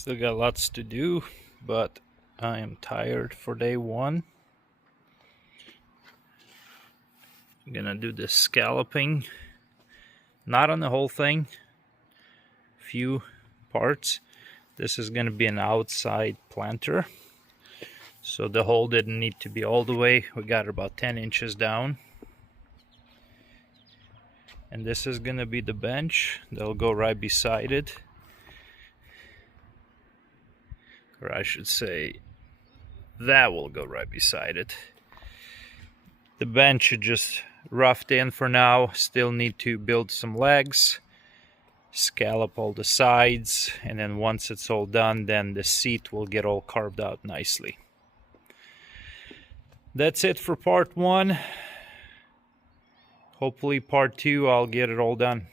Still got lots to do, but I am tired for day one. I'm gonna do the scalloping, not on the whole thing, few parts. This is gonna be an outside planter, so the hole didn't need to be all the way. We got it about 10 inches down. And this is gonna be the bench that'll go right beside it. Or I should say, that will go right beside it. The bench is just roughed in for now. Still need to build some legs, scallop all the sides, and then once it's all done, then the seat will get all carved out nicely. That's it for part one. Hopefully part two I'll get it all done.